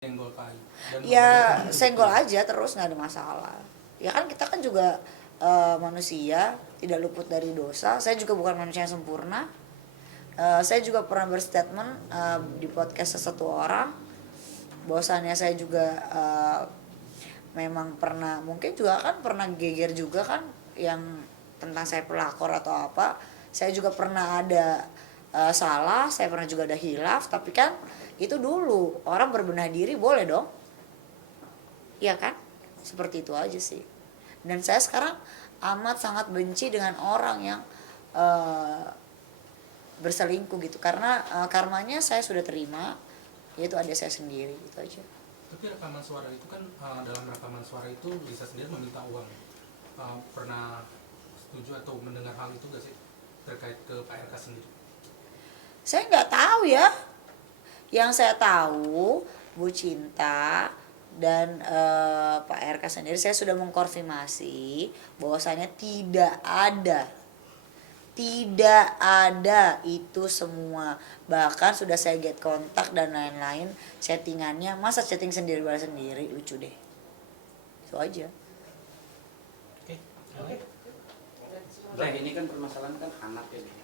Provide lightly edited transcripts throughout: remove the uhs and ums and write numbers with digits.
Senggol kayu dan Ya membenarkan itu senggol betul. aja terus, nggak ada masalah. Ya kan kita kan juga manusia, tidak luput dari dosa. Saya juga bukan manusia yang sempurna. Saya juga pernah berstatement di podcast sesuatu orang bahwasannya saya juga memang pernah, mungkin juga kan pernah geger juga kan, yang tentang saya pelakor atau apa. Saya juga pernah ada salah, saya pernah juga ada hilaf, tapi kan itu dulu orang berbenah diri boleh dong, iya kan? Seperti itu aja sih. Dan saya sekarang amat sangat benci dengan orang yang uh, berselingkuh gitu, karena karmanya saya sudah terima, yaitu adik saya sendiri, itu aja. Tapi rekaman suara itu kan, dalam rekaman suara itu Lisa sendiri meminta uang. Pernah setuju atau mendengar hal itu gak sih terkait ke Pak RK sendiri? Saya nggak tahu ya. Yang saya tahu Bu Cinta dan Pak RK sendiri, saya sudah mengkonfirmasi bahwasanya tidak ada itu semua. Bahkan sudah saya get kontak dan lain-lain settingannya. Masa chatting sendiri balas sendiri, lucu deh. Itu aja. Oke. Oke. Nah, ini kan permasalahan kan anak ya nih.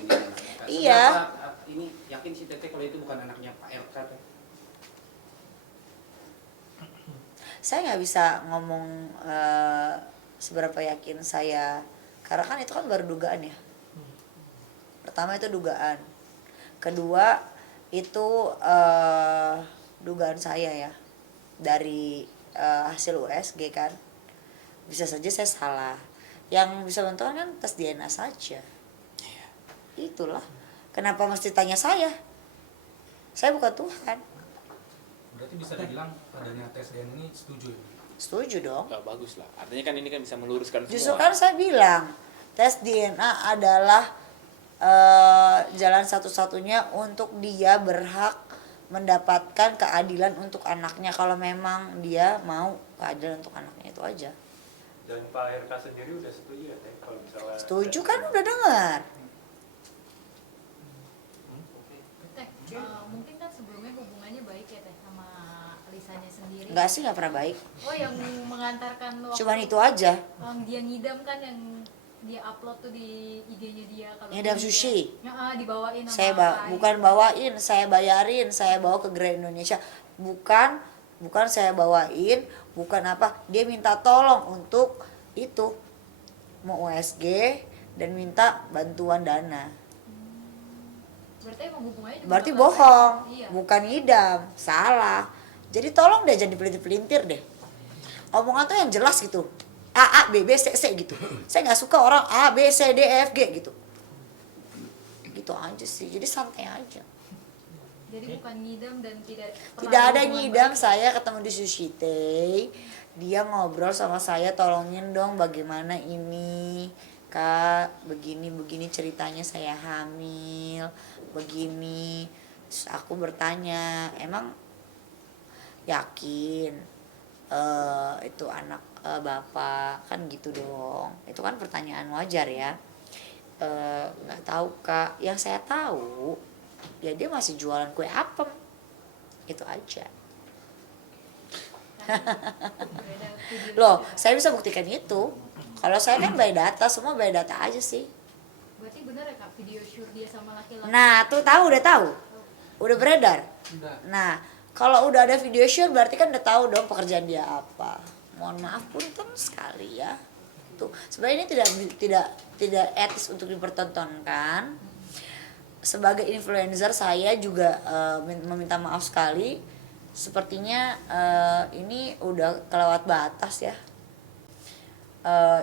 Ini anak. Iya. Seberapa ini yakin si Tete kalau itu bukan anaknya Pak RK tuh? Saya nggak bisa ngomong seberapa yakin saya, karena kan itu kan baru dugaan ya. Pertama itu dugaan, kedua itu dugaan saya ya, dari hasil USG kan. Bisa saja saya salah, yang bisa menentukan kan tes DNA saja. Itulah kenapa mesti tanya saya bukan Tuhan. Berarti bisa dibilang adanya tes DNA ini setuju ya? Setuju dong. Ya, bagus lah. Artinya kan ini kan bisa meluruskan Justru semua. kan saya bilang tes DNA adalah jalan satu-satunya untuk dia berhak mendapatkan keadilan untuk anaknya, kalau memang dia mau keadilan untuk anaknya, itu aja. Dan Pak RK sendiri udah setuju ya Teh kalau misalnya Setuju kan, udah dengar. Teh, mungkin kan sebelumnya hubungannya baik ya Teh sama Lisanya sendiri. Enggak sih, nggak pernah baik. Oh, yang mengantarkan waktu Cuman itu aja. dia ngidam kan, yang dia upload tuh di IG-nya dia kalau Ngidam sushi. Ya, dibawain sama Saya Kak bukan bawain, saya bayarin, saya bawa ke Grand Indonesia. Bukan saya bawain, bukan apa. Dia minta tolong untuk itu, mau USG dan minta bantuan dana. Berarti emang hubungannya juga Berarti bakal bohong, baik. Iya. bukan ngidam, salah. Jadi tolong deh jangan dipelintir-pelintir deh. Omongan tuh yang jelas gitu. A B B C C gitu. Saya nggak suka orang A B C D E F G gitu. Gitu aja sih. Jadi santai aja. Jadi bukan ngidam dan tidak pernah Tidak ada hubungan ngidam. baik. Saya ketemu di Sushi Tei, dia ngobrol sama saya, tolongin dong bagaimana ini Kak, begini ceritanya, saya hamil begini. Terus aku bertanya, emang yakin itu anak bapak, kan gitu dong. Itu kan pertanyaan wajar ya. Nggak tahu Kak, yang saya tahu ya dia masih jualan kue apem, itu aja. Beda video Loh, juga. saya bisa buktikan itu. Kalau saya kan by data, semua by data aja sih. Berarti benar ya Kak, video shoot dia sama laki-laki. Nah, tuh udah tahu. Udah beredar. Enggak. Nah, kalau udah ada video shoot berarti kan udah tahu dong pekerjaan dia apa. Mohon maaf punten sekali ya. Tuh, sebenarnya ini tidak etis untuk dipertontonkan. Sebagai influencer saya juga meminta maaf sekali. Sepertinya ini udah kelewat batas ya.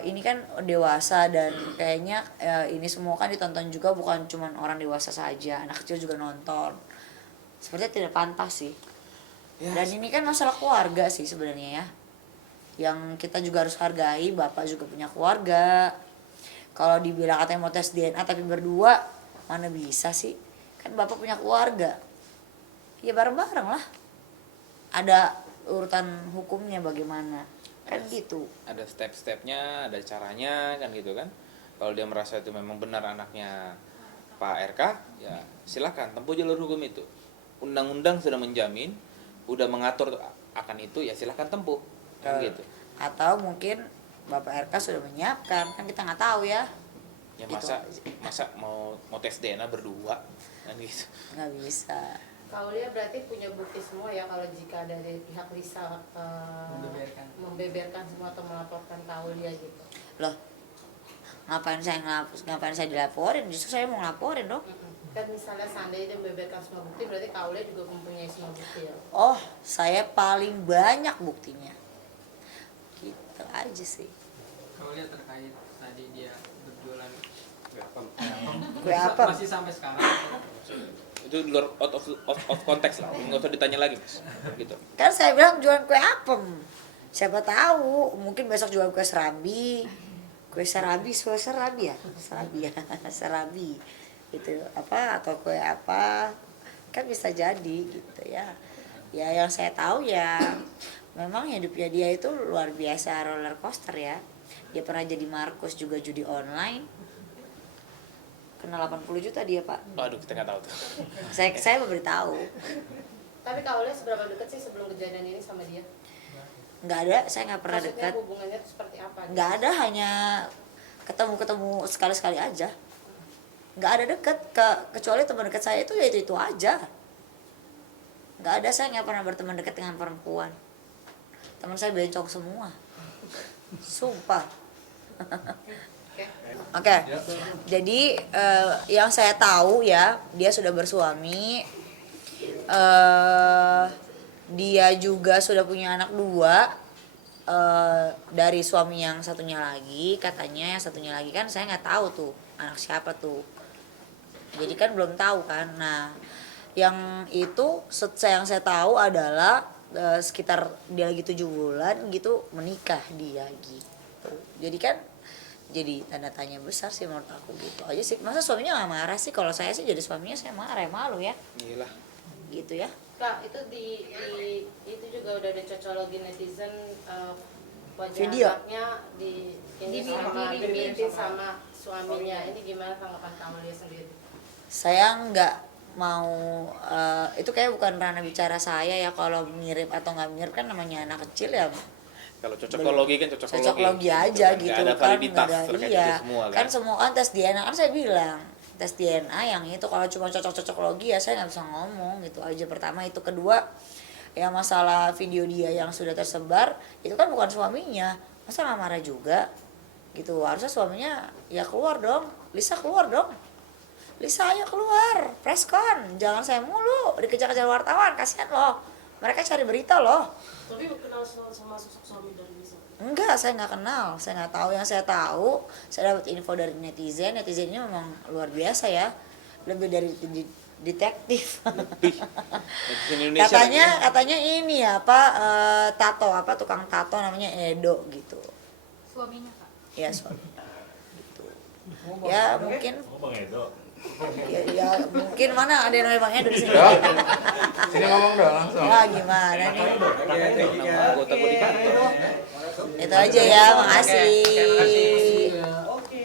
Ini kan dewasa dan kayaknya ini semua kan ditonton juga, bukan cuma orang dewasa saja, anak kecil juga nonton. Sepertinya tidak pantas sih. Dan ini kan masalah keluarga sih sebenarnya ya, yang kita juga harus hargai. Bapak juga punya keluarga. Kalau dibilang katanya mau tes DNA tapi berdua, mana bisa sih, kan bapak punya keluarga. Ya bareng-bareng lah, ada urutan hukumnya bagaimana, kan gitu. Ada step-stepnya, ada caranya kan gitu kan. Kalau dia merasa itu memang benar anaknya Pak RK, ya silakan tempuh jalur hukum itu. Undang-undang sudah menjamin udah mengatur akan itu, ya silahkan tempuh kan gitu. Atau mungkin Bapak RK sudah menyiapkan, kan kita nggak tahu ya. Ya Gitu masa mau tes DNA berdua kan gitu. nggak bisa. Kaulia berarti punya bukti semua ya kalau jika dari pihak Lisa membeberkan semua atau melaporkan Kaulia gitu. Loh, ngapain saya dilaporin? Justru saya mau ngelaporin dong. Kan misalnya seandainya dia membeberkan semua bukti, berarti Kaulia juga mempunyai semua bukti ya. Oh, saya paling banyak buktinya. Gitu aja sih. Kalau lihat terkait tadi dia berjualan Kue apa? masih sampai sekarang Itu di luar out of konteks lah, nggak usah ditanya lagi mas gitu. Kan saya bilang jualan kue apem. Siapa tahu, mungkin besok jual kue serabi. Kue serabi ya? Serabi ya, serabi. Itu apa atau kue apa? Kan bisa jadi gitu ya. Ya yang saya tahu ya memang hidupnya dia itu luar biasa roller coaster ya. Dia pernah jadi Markus juga judi online. Kena 80 juta dia, Pak. Waduh, kita nggak tahu tuh. Saya memberitahu. Tapi Kaulia seberapa dekat sih sebelum kejadian ini sama dia? Nggak ada, saya nggak pernah Maksudnya dekat. hubungannya itu seperti apa? Nggak ada, hanya ketemu sekali-sekali aja. Nggak ada dekat, kecuali teman dekat saya itu ya itu aja. Nggak ada, saya nggak pernah berteman dekat dengan perempuan. Teman saya bencong semua. Sumpah. Oke. Jadi yang saya tahu ya, dia sudah bersuami. Dia juga sudah punya anak 2 dari suami yang satunya lagi. Katanya yang satunya lagi kan saya nggak tahu tuh anak siapa tuh. Jadi kan belum tahu kan. Nah, yang itu yang saya tahu adalah sekitar dia lagi 7 bulan gitu menikah dia gitu. Jadi kan jadi tanda tanya besar sih menurut aku gitu aja sih. Masa suaminya nggak marah sih? Kalau saya sih jadi suaminya saya marah, ya malu ya. Iyalah. Gitu ya. Kak, itu itu juga udah ada cocologi netizen wajah Video. anaknya ini dibikin sama suaminya. Ini gimana tanggapan Kaulia sendiri? Saya nggak mau itu kayak bukan ranah bicara saya ya. Kalau mirip atau nggak mirip kan namanya anak kecil ya. Kalau cocokologi kan Cocokologi aja gitu Nggak ada kan. validitas Nggak ada, terkait iya. itu semua Kan semua kan tes DNA kan saya bilang tes DNA yang itu kalau cuma cocokologi ya saya nggak bisa ngomong gitu aja. Pertama itu, kedua ya masalah video dia yang sudah tersebar itu kan bukan suaminya, masa nggak marah juga gitu. Harusnya suaminya ya keluar dong, Lisa keluar dong, Lisa ayo keluar preskon, jangan saya mulu dikejar-kejar wartawan, kasihan loh, mereka cari berita loh. Tapi kenal sama sosok suami dari Lisa? Enggak, saya nggak kenal, saya nggak tahu. Yang saya tahu, saya dapat info dari netizen ini memang luar biasa ya, lebih dari detektif. Indonesia katanya ini apa tato apa tukang tato namanya Edo gitu. Suaminya Kak. Ya suaminya. Gitu. Ya mungkin. Bang Edo. Ya mungkin mana ada yang namanya Bang Edo di sini. Sini ngomong dong langsung. Ya gimana nih? nama anggota body kantor. Itu aja ya, makasih.